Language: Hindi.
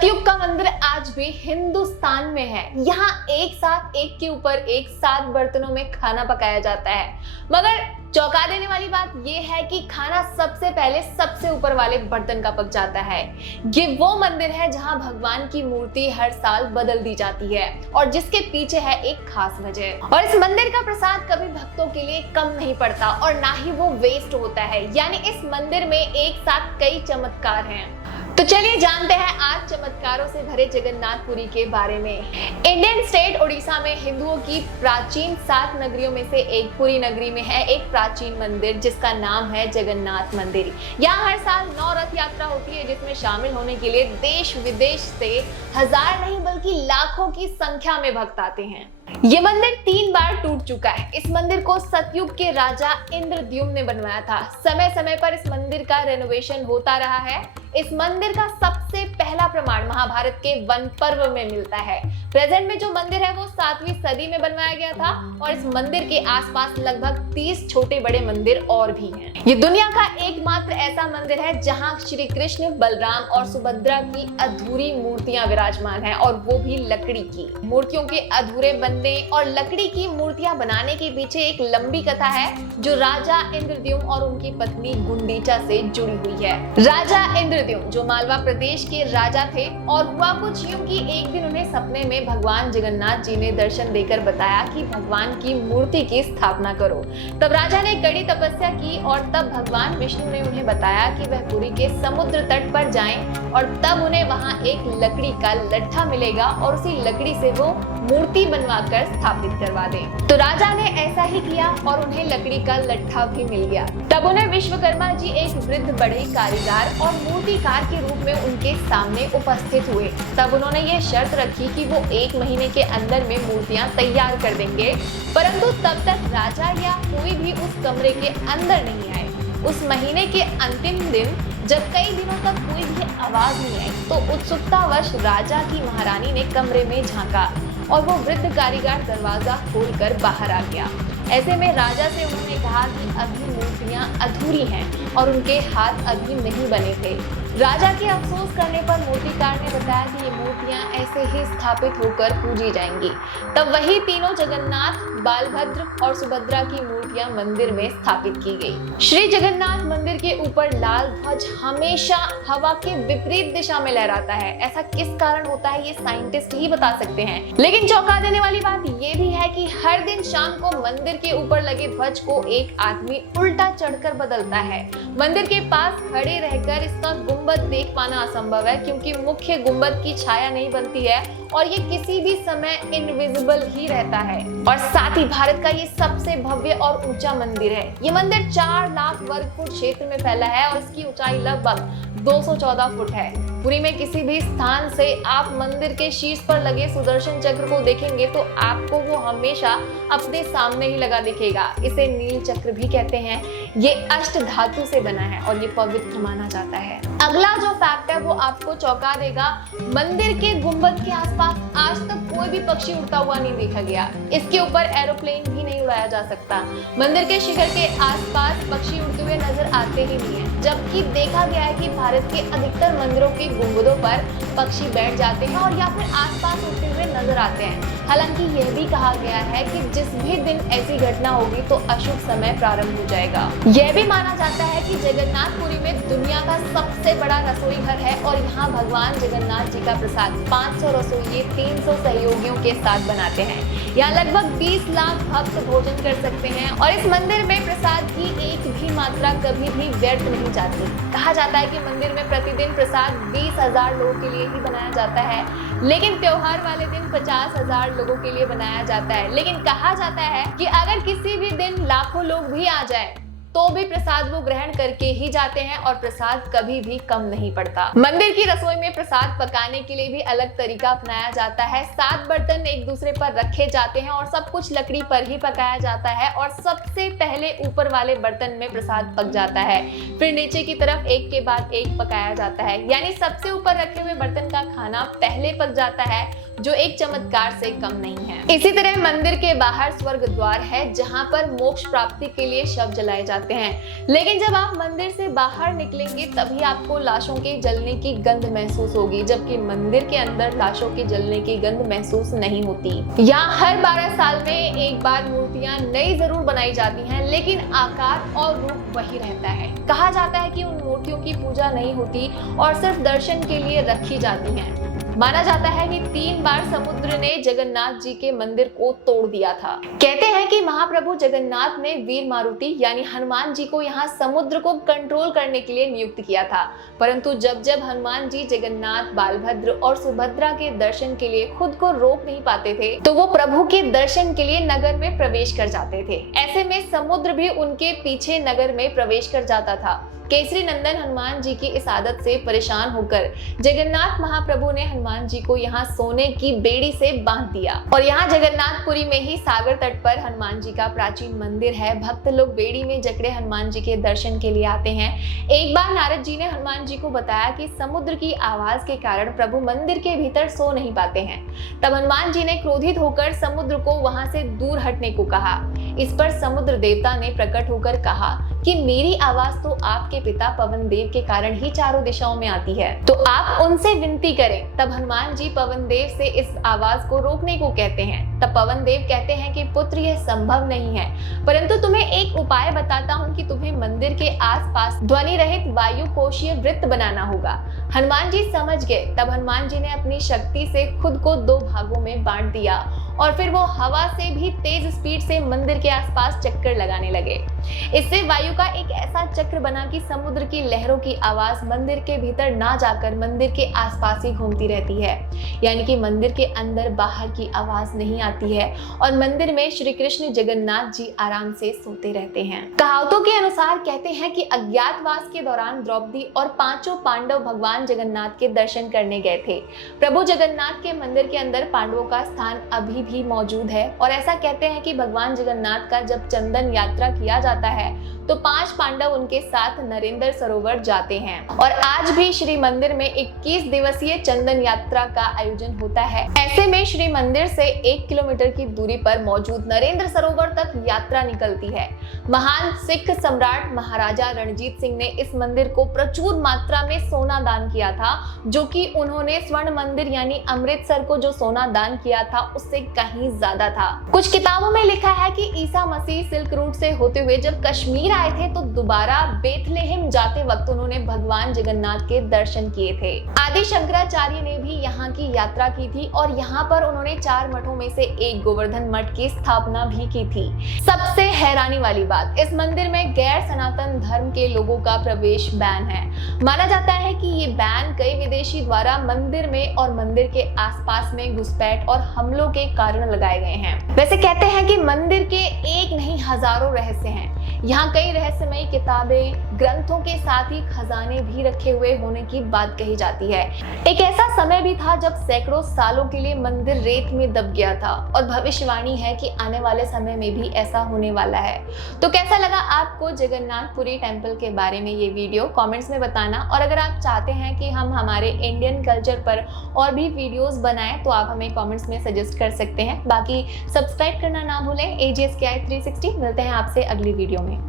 सतयुग का मंदिर आज भी हिंदुस्तान में है। यहाँ एक साथ एक के ऊपर एक 7 बर्तनों में खाना पकाया जाता है। मगर चौंका देने वाली बात यह है कि खाना सबसे पहले सबसे ऊपर वाले बर्तन का पक जाता है। ये वो मंदिर है जहाँ भगवान की मूर्ति हर साल बदल दी जाती है और जिसके पीछे है एक खास वजह। और इस मंदिर का प्रसाद कभी भक्तों के लिए कम नहीं पड़ता और ना ही वो वेस्ट होता है। यानी इस मंदिर में एक साथ कई चमत्कार हैं। तो चलिए जानते हैं आज चमत्कारों से भरे जगन्नाथपुरी के बारे में। इंडियन स्टेट उड़ीसा में हिंदुओं की प्राचीन 7 नगरियों में से एक पुरी नगरी में है एक प्राचीन मंदिर जिसका नाम है जगन्नाथ मंदिर। यहाँ हर साल 9 रथ यात्रा होती है जिसमें शामिल होने के लिए देश विदेश से हजार नहीं बल्कि लाखों की संख्या में भक्त आते हैं। ये मंदिर 3 बार टूट चुका है। इस मंदिर को सतयुग के राजा इंद्रद्युम्न ने बनवाया था। समय समय पर इस मंदिर का रेनोवेशन होता रहा है। इस मंदिर का सबसे पहला प्रमाण महाभारत के वन पर्व में मिलता है। प्रेजेंट में जो मंदिर है वो 7वीं सदी में बनवाया गया था और इस मंदिर के आसपास लगभग 30 छोटे बड़े मंदिर और भी हैं। ये दुनिया का एकमात्र ऐसा मंदिर है जहां श्री कृष्ण, बलराम और सुभद्रा की अधूरी मूर्तियां विराजमान हैं और वो भी लकड़ी की। मूर्तियों के अधूरे बनने और लकड़ी की मूर्तियां बनाने के पीछे एक लंबी कथा है जो राजा इंद्रद्युम्न और उनकी पत्नी गुंडीचा से जुड़ी हुई है। राजा इंद्रद्युम्न जो मालवा प्रदेश के राजा थे और हुआ कुछ यूं कि एक दिन उन्हें सपने में भगवान जगन्नाथ जी ने दर्शन देकर बताया कि भगवान की मूर्ति की स्थापना करो। तब राजा ने कड़ी तपस्या की और तब भगवान विष्णु ने उन्हें बताया कि वह पुरी के समुद्र तट पर जाएं और तब उन्हें वहां एक लकड़ी का लट्ठा मिलेगा और उसी लकड़ी से वो मूर्ति बनवाकर स्थापित करवा दें। तो राजा ने ऐसा ही किया और उन्हें लकड़ी का लट्ठा भी मिल गया। तब उन्हें विश्वकर्मा जी एक वृद्ध बड़े कारीगर और मूर्तिकार के रूप में उनके सामने उपस्थित हुए। तब उन्होंने ये शर्त रखी कि वो 1 महीने के अंदर में मूर्तियां तैयार कर देंगे, परंतु तब तक राजा या कोई भी उस कमरे के अंदर नहीं आए। उस महीने के अंतिम दिन जब कई दिनों तक कोई भी आवाज नहीं आई तो उत्सुकतावश राजा की महारानी ने कमरे में झांका और वो वृद्ध कारीगर दरवाजा खोलकर बाहर आ गया। ऐसे में राजा से उन्होंने कहा कि अभी मूर्तियां अधूरी हैं और उनके हाथ अभी नहीं बने थे। राजा के अफसोस करने पर मूर्तिकार ने बताया कि ये मूर्तियां ऐसे ही स्थापित होकर पूजी जाएंगी। तब वही तीनों जगन्नाथ, बालभद्र और सुभद्रा की मूर्तियां मंदिर में स्थापित की गई। श्री जगन्नाथ मंदिर के ऊपर लाल ध्वज हमेशा हवा के विपरीत दिशा में लहराता है। ऐसा किस कारण होता है ये साइंटिस्ट ही बता सकते हैं। लेकिन चौंका देने वाली बात ये भी है कि हर दिन शाम को मंदिर के ऊपर लगे ध्वज को एक आदमी उल्टा चढ़कर बदलता है। मंदिर के पास खड़े रहकर इसका गुंबद देख पाना असंभव है क्योंकि मुख्य गुंबद की छाया नहीं बनती है और ये किसी भी समय इनविजिबल ही रहता है। और साथ ही भारत का ये सबसे भव्य और ऊंचा मंदिर है। ये मंदिर 4 लाख वर्ग फुट क्षेत्र में फैला है और इसकी ऊंचाई लगभग 214 फुट है। पुरी में किसी भी स्थान से आप मंदिर के शीर्ष पर लगे सुदर्शन चक्र को देखेंगे तो आपको वो हमेशा अपने सामने ही लगा दिखेगा। इसे नील चक्र भी कहते हैं। ये अष्ट धातु से बना है और ये पवित्र माना जाता है। अगला जो फैक्ट है वो आपको चौंका देगा। मंदिर के गुंबद के आसपास आज तक कोई भी पक्षी उड़ता हुआ नहीं देखा गया। इसके ऊपर एरोप्लेन भी नहीं उड़ाया जा सकता। मंदिर के शिखर के आसपास पक्षी उड़ते हुए नजर आते ही नहीं है, जबकि देखा गया है कि भारत के अधिकतर मंदिरों के गुंबदों पर पक्षी बैठ जाते हैं और या फिर आसपास उड़ते हुए नजर आते हैं। हालांकि यह भी कहा गया है कि जिस भी दिन ऐसी घटना होगी तो अशुभ समय प्रारंभ हो जाएगा। यह भी माना जाता है कि जगन्नाथपुरी में दुनिया का सबसे बड़ा रसोई घर है और यहाँ भगवान जगन्नाथ जी का प्रसाद 500 रसोइये 300 सहयोगियों के साथ बनाते हैं। यहाँ लगभग 20 लाख भक्त भोजन कर सकते हैं और इस मंदिर में प्रसाद की एक भी मात्रा कभी भी व्यर्थ नहीं जाती। कहा जाता है कि मंदिर में प्रतिदिन प्रसाद 20,000 लोगों के लिए ही बनाया जाता है, लेकिन त्योहार वाले दिन 50,000 लोगों के लिए बनाया जाता है। लेकिन कहा जाता है कि अगर किसी भी दिन लाखों लोग भी आ जाए तो भी प्रसाद वो ग्रहण करके ही जाते हैं और प्रसाद कभी भी कम नहीं पड़ता। मंदिर की रसोई में प्रसाद पकाने के लिए भी अलग तरीका अपनाया जाता है। 7 बर्तन एक दूसरे पर रखे जाते हैं और सब कुछ लकड़ी पर ही पकाया जाता है और सबसे पहले ऊपर वाले बर्तन में प्रसाद पक जाता है, फिर नीचे की तरफ एक के बाद एक पकाया जाता है। यानी सबसे ऊपर रखे हुए बर्तन का खाना पहले पक जाता है, जो एक चमत्कार से कम नहीं है। इसी तरह मंदिर के बाहर स्वर्ग द्वार है, जहाँ पर मोक्ष प्राप्ति के लिए शव जलाए जाते हैं। लेकिन जब आप मंदिर से बाहर निकलेंगे तभी आपको लाशों के जलने की गंध महसूस होगी, जबकि मंदिर के अंदर लाशों के जलने की गंध महसूस नहीं होती। यहाँ हर 12 साल में एक बार मूर्तियां नई जरूर बनाई जाती हैं, लेकिन आकार और रूप वही रहता है। कहा जाता है कि उन मूर्तियों की पूजा नहीं होती और सिर्फ दर्शन के लिए रखी जाती हैं। माना जाता है कि 3 बार समुद्र ने जगन्नाथ जी के मंदिर को तोड़ दिया था। कहते हैं कि महाप्रभु जगन्नाथ ने वीर मारुति यानी हनुमान जी को यहाँ समुद्र को कंट्रोल करने के लिए नियुक्त किया था, परंतु जब जब हनुमान जी जगन्नाथ, बालभद्र और सुभद्रा के दर्शन के लिए खुद को रोक नहीं पाते थे, तो वो प्रभु के दर्शन के लिए नगर में प्रवेश कर जाते थे। ऐसे में समुद्र भी उनके पीछे नगर में प्रवेश कर जाता था। केसरी नंदन हनुमान जी की इस आदत से परेशान होकर जगन्नाथ महाप्रभु ने हनुमान जी को यहाँ सोने की बेड़ी से बांध दिया और यहाँ जगन्नाथपुरी में ही सागर तट पर हनुमान जी का प्राचीन मंदिर है। भक्त लोग बेड़ी में जकड़े हनुमान जी के दर्शन के लिए आते हैं। एक बार नारद जी ने हनुमान जी को बताया कि समुद्र की आवाज के कारण प्रभु मंदिर के भीतर सो नहीं पाते हैं। तब हनुमान जी ने क्रोधित होकर समुद्र को वहां से दूर हटने को कहा। इस पर समुद्र देवता ने प्रकट होकर कहा कि मेरी आवाज तो आपके पिता पवन देव के कारण ही चारों दिशाओं में आती है, तो आप उनसे विनती करें। तब हनुमान जी पवन देव से इस आवाज को रोकने को कहते हैं। तब पवन देव कहते हैं कि पुत्र, यह संभव नहीं है, परंतु तुम्हें एक उपाय बताता हूँ कि तुम्हें मंदिर के आसपास ध्वनि रहित वायु कोशीय वृत्त बनाना होगा। हनुमान जी समझ गए। तब हनुमान जी ने अपनी शक्ति से खुद को 2 भागों में बांट दिया और फिर वो हवा से भी तेज स्पीड से मंदिर के आसपास चक्कर लगाने लगे। इससे वायु का एक ऐसा चक्र बना कि समुद्र की लहरों की आवाज मंदिर के भीतर ना जाकर मंदिर के आसपास ही घूमती रहती है, यानी कि मंदिर के अंदर बाहर की आवाज नहीं आती है और मंदिर में श्री कृष्ण जगन्नाथ जी आराम से सोते रहते हैं। कहावतों के अनुसार कहते हैं कि अज्ञातवास के दौरान द्रौपदी और 5 पांडव भगवान जगन्नाथ के दर्शन करने गए थे। प्रभु जगन्नाथ के मंदिर के अंदर पांडवों का स्थान अभी भी मौजूद है और ऐसा कहते हैं कि भगवान जगन्नाथ का जब चंदन यात्रा किया जाता है तो 5 पांडव उनके साथ नरेंद्र सरोवर जाते हैं और आज भी श्री मंदिर में 21 दिवसीय चंदन यात्रा का आयोजन होता है। ऐसे में श्री मंदिर से 1 किलोमीटर की दूरी पर मौजूद नरेंद्र सरोवर तक यात्रा निकलती है। महान सिख सम्राट महाराजा रणजीत सिंह ने इस मंदिर को प्रचुर मात्रा में सोना दान किया था, जो कि उन्होंने स्वर्ण मंदिर यानी अमृतसर को जो सोना दान किया था उससे कहीं ज्यादा था। कुछ किताबों में लिखा है कि ईसा मसीह सिल्क रूट से होते हुए जब कश्मीर आए थे तो दोबारा बेथलेहम जाते वक्त उन्होंने भगवान जगन्नाथ के दर्शन किए थे। आदि शंकराचार्य ने भी यहाँ की यात्रा की थी और यहाँ पर उन्होंने 4 मठों में से एक गोवर्धन मठ की स्थापना भी की थी। सबसे हैरानी वाली बात, इस मंदिर में गैर सनातन धर्म के लोगों का प्रवेश बैन है। माना जाता है कि ये बैन कई विदेशी द्वारा मंदिर में और मंदिर के आसपास में घुसपैठ और हमलों के कारण लगाए गए हैं। वैसे कहते हैं कि मंदिर के एक नहीं हजारों रहस्य हैं। यहाँ कई रहस्यमयी किताबें, ग्रंथों के साथ ही खजाने भी रखे हुए होने की बात कही जाती है। एक ऐसा समय भी था जब सैकड़ों सालों के लिए मंदिर रेत में दब गया था और भविष्यवाणी है कि आने वाले समय में भी ऐसा होने वाला है। तो कैसा लगा आपको जगन्नाथपुरी टेम्पल के बारे में ये वीडियो? कमेंट्स में बताना। और अगर आप चाहते हैं कि हम हमारे इंडियन कल्चर पर और भी वीडियोस बनाएं तो आप हमें कमेंट्स में सजेस्ट कर सकते हैं। बाकी सब्सक्राइब करना ना भूलें। AGSKI 360। मिलते हैं आपसे अगली वीडियो में।